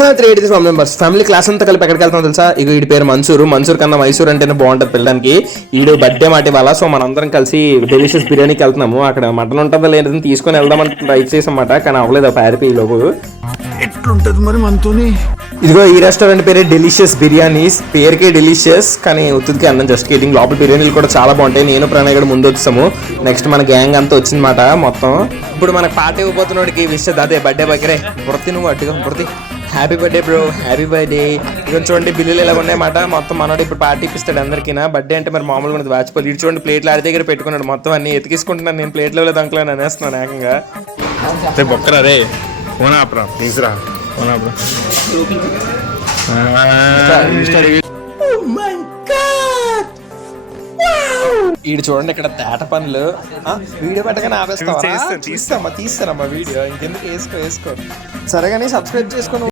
3 members family class అంతా కలిపి ఎక్కడికి వెళ్తాం తెలుసా? ఇక వీడి పేరు మన్సూర్ కన్నా మైసూర్ అంటేనే బాగుంటుంది పిల్లడానికి. వీడు బర్త్డే మాట ఇవాళ. సో మనందరం కలిసి డెలిషియస్ బిర్యానీకి వెళ్తున్నాము. అక్కడ మటన్ ఉంటుందా లేదని తీసుకొని వెళ్దామని ట్రై చేసామాట, కానీ అవ్వలేదు పారిపోయేలోపు. ఎట్లుంటది మరి మనతోని? ఇదిగో ఈ రెస్టారెంట్ పేరే డెలిషియస్ బిర్యానీస్. పేరుకే డెలిషియస్, కానీ ఉత్తుదికి అన్నం జస్ట్ కిడింగ్. లోపల బిర్యానీలు కూడా చాలా బాగుంటాయి. నేను ప్రణయ్ కూడా ముందు వచ్చాము. నెక్స్ట్ మన గ్యాంగ్ అంతా వచ్చిందన్నమాట మొత్తం. ఇప్పుడు మనకు పార్టీ ఇవ్వబోతున్నోడికి విష్ అదే బర్త్డే బగ్రే బుర్తి. నువ్వు అట్టుగా బుర్తి. Happy birthday bro, happy birthday. ఇక చూడండి బిల్లులు ఎలా ఉన్నాయన్నమాట. మొత్తం మనోడు ఇప్పుడు పార్టీ ఇప్పిస్తాడు అందరికీ. బర్త్డే అంటే మరి మామూలుగా ఉన్నది వాచిపోయి. ఇటు చూడండి ప్లేట్లు ఆడి దగ్గర పెట్టుకున్నాడు. మొత్తం అన్ని ఎతికిసుకుంటున్నాను నేను. ప్లేట్లో దంకలని అనేస్తున్నాను ఏకంగా. బొక్కరా రే ఓనాప్రా ప్లీజ్ రా ఓనాప్రా. వీడు చూడండి ఇక్కడ తేట పనులు. వీడియో పెట్టగానే ఆపేస్తావా? తీస్తారమ్మా వీడియో. ఇంకెందుకు వేసుకో. సరే కానీ సబ్స్క్రైబ్ చేసుకోండి.